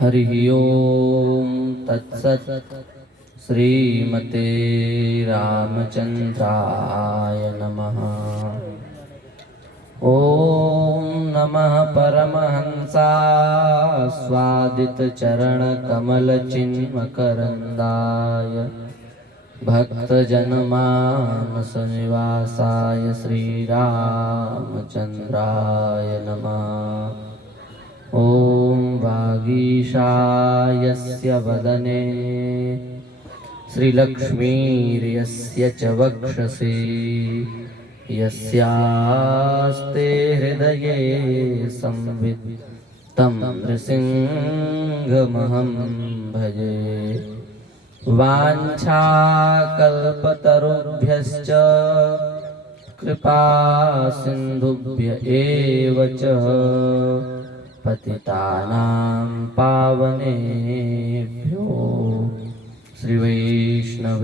हरिः ओम तत्सत्। श्रीमते रामचंद्राय नमः। ओम नमः परमहंसास्वादित चरण कमल चिन्मकरंदाय भक्तजनमानस निवासाय श्रीरामचंद्राय नमः। ओम वागीशायस्य वदने श्रीलक्ष्मीर्यस्य च वक्षसि यस्यास्ते हृदये संवित् तं नृसिंहमहं भजे। वाञ्छाकल्पतरुभ्यश्च कृपा सिन्धुभ्य एव च पतितानां पावनेभ्यो श्रीवैष्णवेभ्यो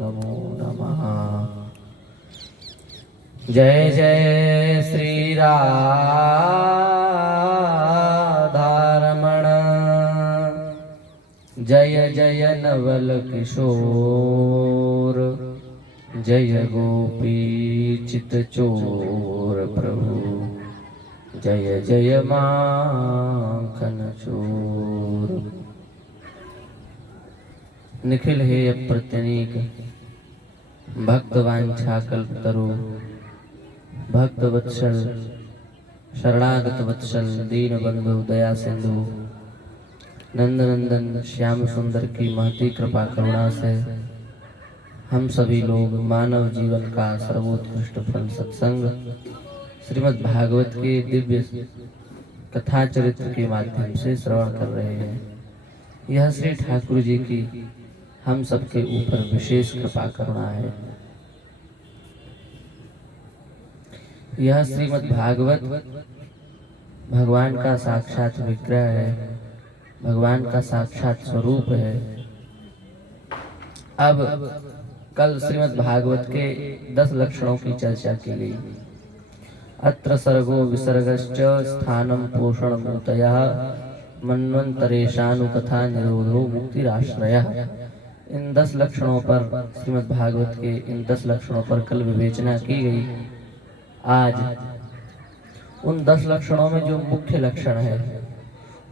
नमो नमः। जय जय श्री राधारमण, जय जय नवल किशोर, जय गोपी चित चोर प्रभु, जय जय माखन चोर। निखिल हे अप्रत्यनीक भक्तवांछा कल्पतरु, भक्त वत्सल शरणागत वत्सल दीन बंधु दया सिंधु नंदनंदन श्याम सुंदर की महती कृपा करुणा से हम सभी लोग मानव जीवन का सर्वोत्कृष्ट फल सत्संग श्रीमद् भागवत के दिव्य कथा चरित्र के माध्यम से श्रवण कर रहे हैं। यह श्री ठाकुर जी की हम सबके ऊपर विशेष कृपा करुणा है। यह श्रीमद् भागवत भगवान का साक्षात विग्रह है, भगवान का साक्षात स्वरूप है। अब कल श्रीमद् भागवत के 10 लक्षणों की चर्चा की गई। अत्र सर्गो विसर्गश्च स्थानं पोषण मूतयः मन्वन्तरेशानुकथा निरोधो मुक्तिराश्रयः। इन 10 लक्षणों पर श्रीमद् भागवत के इन 10 लक्षणों पर कल विवेचना की गई। आज उन 10 लक्षणों में जो मुख्य लक्षण है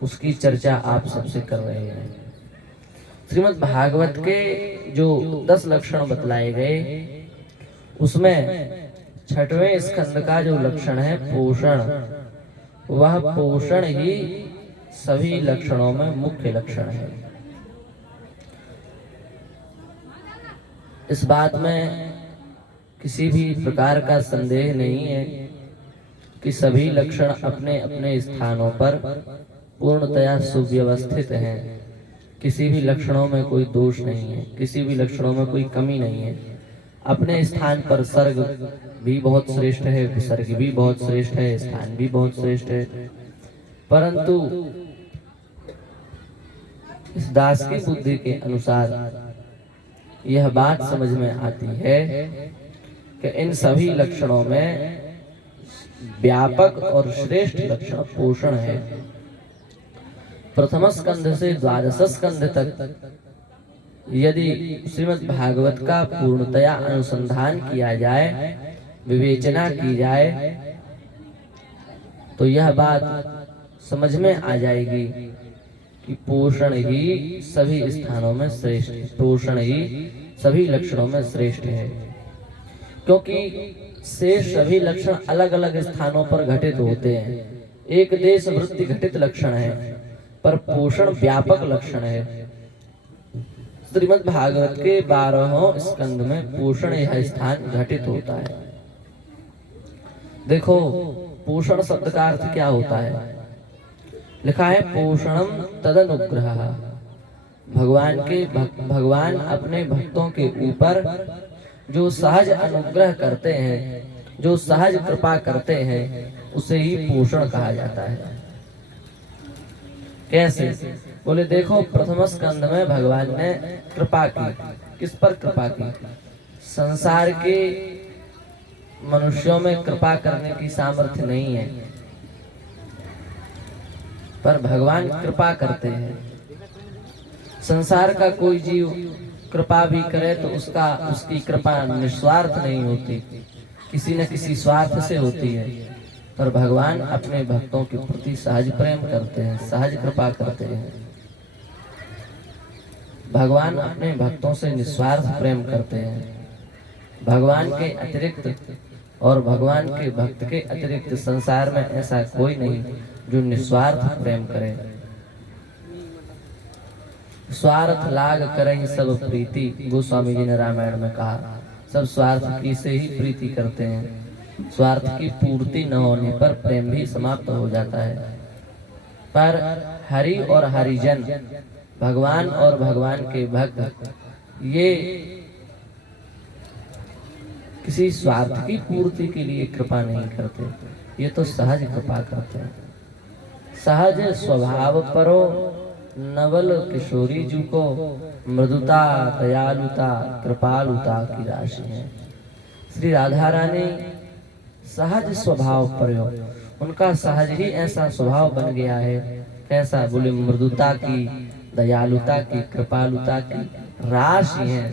उसकी चर्चा आप सबसे कर रहे हैं। श्रीमद् भागवत के जो 10 लक्षण बतलाए गए उसमें 6वें स्कंद का जो लक्षण है पोषण, वह पोषण ही सभी लक्षणों में मुख्य लक्षण है। इस बात में किसी भी प्रकार का संदेह नहीं है कि सभी लक्षण अपने अपने स्थानों पर पूर्णतया सुव्यवस्थित हैं। किसी भी लक्षणों में कोई दोष नहीं है, किसी भी लक्षणों में कोई कमी नहीं है। अपने स्थान पर सर्ग भी बहुत श्रेष्ठ है, विसर्ग भी बहुत श्रेष्ठ है, स्थान भी बहुत श्रेष्ठ है। परंतु इस दास की बुद्धि के अनुसार यह बात समझ में आती है कि इन सभी लक्षणों में व्यापक और श्रेष्ठ लक्षण पोषण है। प्रथम स्कंध से 12 स्कंध तक यदि श्रीमद् भागवत का पूर्णतया अनुसंधान किया जाए, विवेचना की जाए, तो यह बात समझ में आ जाएगी कि पोषण ही सभी स्थानों में श्रेष्ठ, पोषण ही सभी लक्षणों में श्रेष्ठ है। क्योंकि शेष सभी लक्षण अलग अलग स्थानों पर घटित होते हैं। एक देश वृत्ति घटित लक्षण है, पर पोषण व्यापक लक्षण है। श्रीमद् भागवत के 12वें स्कंद में पोषण यह स्थान घटित होता है। देखो, पोषण शब्द का अर्थ क्या होता है? लिखा है पोषणम तदनुग्रह। भगवान अपने भक्तों के ऊपर जो सहज अनुग्रह करते हैं, जो सहज कृपा करते हैं, उसे ही पोषण कहा जाता है। कैसे? बोले देखो, प्रथम स्कंद में भगवान ने कृपा की। किस पर कृपा की? संसार के मनुष्यों में कृपा करने की सामर्थ्य नहीं है। पर भगवान कृपा करते हैं। संसार का कोई जीव कृपा भी करे तो उसकी कृपा निस्वार्थ नहीं होती, किसी न किसी स्वार्थ से होती है। पर भगवान अपने भक्तों के प्रति सहज प्रेम करते हैं, सहज कृपा करते हैं। भगवान अपने भक्तों से निस्वार्थ प्रेम करते हैं। भगवान के अतिरिक्त और भगवान के भक्त के अतिरिक्त संसार में ऐसा कोई नहीं जो निस्वार्थ प्रेम करे। स्वार्थ लाग करहि सब प्रीति, गोस्वामी जी ने रामायण में कहा, सब स्वार्थ की से ही प्रीति करते हैं। स्वार्थ की पूर्ति न होने पर प्रेम भी समाप्त हो जाता है। पर हरि और हरिजन, भगवान और भगवान के भक्त, ये किसी स्वार्थ की पूर्ति के लिए कृपा नहीं करते, ये तो सहज कृपा करते हैं। सहज स्वभाव परो नवल किशोरी जू को, मृदुता दयालुता कृपालुता की राशि है। श्री राधा रानी सहज स्वभाव पर हो, उनका सहज ही ऐसा स्वभाव बन गया है। कैसा? बोले मृदुता की, दयालुता की, कृपालुता की राशि है।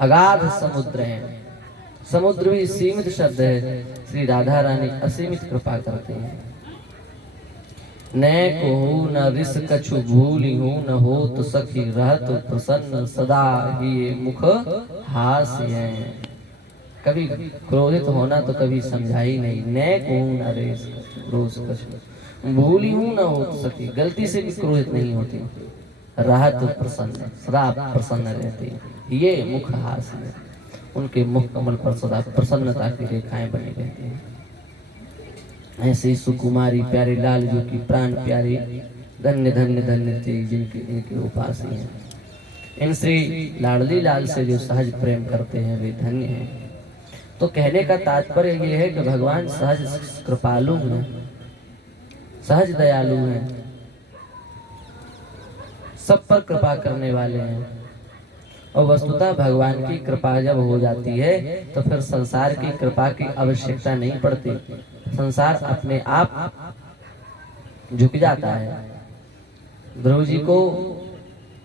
अगाध समुद्र है, समुद्र भी सीमित शब्द है। श्री राधा रानी असीमित कृपा करते हैं। न कहूँ न रिस कछु भूली हूँ, न हो तो सखी रहत प्रसन्न, सदा ही मुख हास्य है। कभी क्रोधित होना तो कभी समझा ही नहीं। न कहूँ न रिस रोज कछु भूली हूँ, न हो तो सखी, गलती से भी क्रोधित नहीं होती। रहत प्रसन्न, सदा प्रसन्न रहती। ये मुख हास्य है, उनके मुख कमल पर सदा प्रसन्नता की रेखाएं बनी रहती हैं। ऐसे सुकुमारी प्यारे लाल जो की प्राण प्यारे, धन्य धन्य धन्य थे जिनके इनके उपासी हैं। इन श्री लाडली लाल से जो सहज प्रेम करते हैं वे धन्य हैं। तो कहने का तात्पर्य ये है कि भगवान सहज कृपालु हैं, सहज दयालु हैं, सब पर कृपा करने वाले हैं। और वस्तुतः भगवान की कृपा जब हो जाती है तो फिर संसार की कृपा की आवश्यकता नहीं पड़ती। संसार अपने आप झुक जाता है। ध्रुव जी को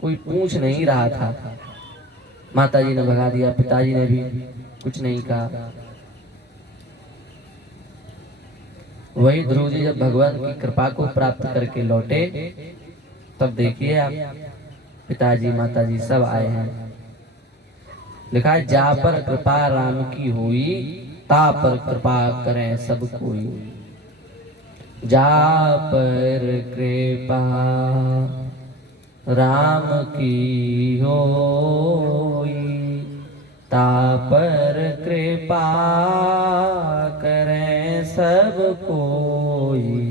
कोई पूछ नहीं रहा था, माता जी ने भगा दिया, पिताजी ने भी कुछ नहीं कहा। वही ध्रुव जी जब भगवान की कृपा को प्राप्त करके लौटे, तब देखिए आप, पिताजी माताजी सब आए हैं। लिखा है, जा पर कृपा राम की हुई, ता पर कृपा करें सब कोई। जा पर कृपा राम की होई, ता पर कृपा करें सब कोई।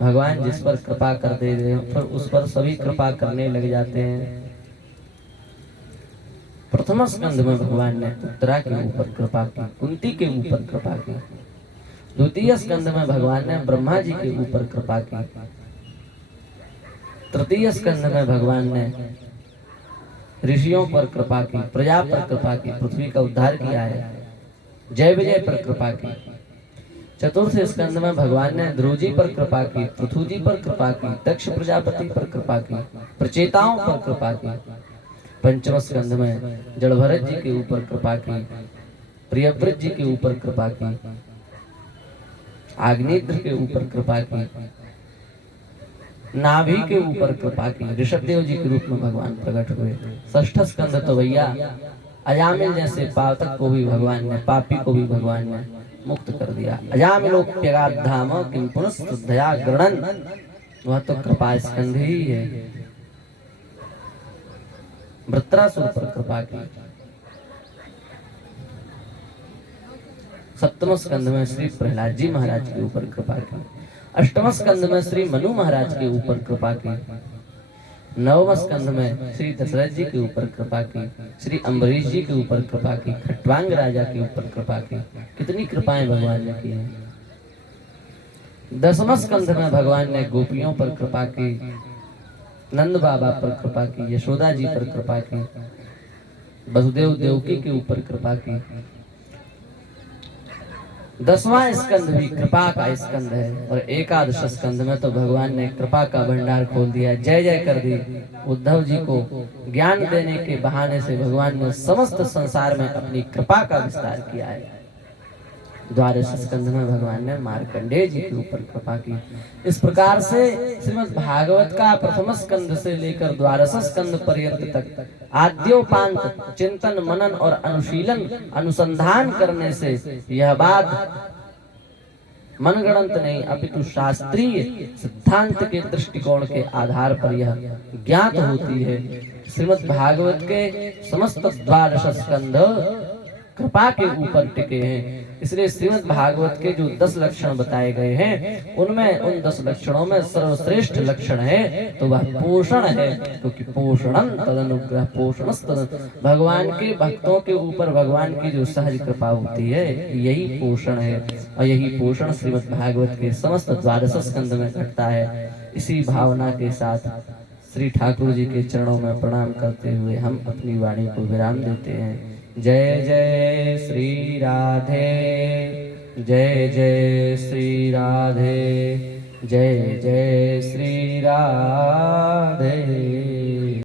भगवान जिस पर कृपा कर दे फिर उस पर सभी कृपा करने लग जाते हैं। प्रथम स्कंध में भगवान ने उत्तरा के ऊपर कृपा की, कुंती के ऊपर कृपा की। द्वितीय स्कंध में भगवान ने ब्रह्मा जी के ऊपर कृपा की। तृतीय स्कंध में भगवान ने ऋषियों पर कृपा की, प्रजा पर कृपा की, पृथ्वी का उद्धार किया है, जय विजय पर कृपा की। चतुर्थ स्कंध में भगवान ने ध्रुव जी पर कृपा की, पृथु जी पर कृपा की, दक्ष प्रजापति पर कृपा की, प्रचेताओं पर कृपा की। पंचम स्कंध में जड़भरत जी के ऊपर कृपा की, प्रियव्रत जी के ऊपर कृपा की, आग्नेत्र के ऊपर कृपा की, नाभि के ऊपर कृपा की, ऋषभदेव जी के रूप में भगवान प्रकट हुए। षष्ठ स्कंध तो भैया अजामिल जैसे पातक को भी भगवान ने, पापी को भी भगवान ने मुक्त कर दिया। अजामिलोप्यगाधाम किं पुनस्तुद्धया गृणन्, वह तो कृपा स्कंध ही है। वृत्रासुर पर कृपा की। सप्तम स्कंध में श्री प्रहलाद जी महाराज के ऊपर कृपा की। अष्टम स्कंध में श्री मनु महाराज के ऊपर कृपा की। नवम स्कंध में श्री दशरथ जी के ऊपर कृपा की, श्री अम्बरीश जी के ऊपर कृपा की, खट्वांग राजा के ऊपर कृपा की। कितनी कृपाएं भगवान ने की हैं। दसम स्कंध में भगवान ने गोपियों पर कृपा की, नंद बाबा पर कृपा की, यशोदा जी पर कृपा की, वसुदेव देवकी के ऊपर कृपा की, 10वां स्कंद भी कृपा का स्कंद है और एकादश स्कंद में तो भगवान ने कृपा का भंडार खोल दिया, जय जय कर दी। उद्धव जी को ज्ञान देने के बहाने से भगवान ने समस्त संसार में अपनी कृपा का विस्तार किया है। द्वादश स्कंद में भगवान ने मार्कंडेय जी के ऊपर कृपा की। इस प्रकार से श्रीमद् भागवत का प्रथम स्कंद से लेकर द्वादश स्कंद पर्यंत तक आद्योपांत चिंतन मनन और अनुशीलन अनुसंधान करने से यह बात मनगणंत नहीं अपितु शास्त्रीय सिद्धांत के दृष्टिकोण के आधार पर यह ज्ञात होती है। श्रीमद् भागवत के समस्त द्वादश स्कंद कृपा के ऊपर टिके हैं। इसलिए श्रीमद् भागवत के जो 10 लक्षण बताए गए हैं उनमें उन 10 लक्षणों में सर्वश्रेष्ठ लक्षण है तो वह पोषण है, क्योंकि पोषणं तदनुग्रह पोषणस्तद भगवान के भक्तों के ऊपर भगवान की जो सहज कृपा होती है यही पोषण है और यही पोषण श्रीमद् भागवत के समस्त द्वादश स्कंद में घटता है। इसी भावना के साथ श्री ठाकुर जी के चरणों में प्रणाम करते हुए हम अपनी वाणी को विराम देते हैं। जय जय श्री राधे, जय जय श्री राधे, जय जय श्री राधे।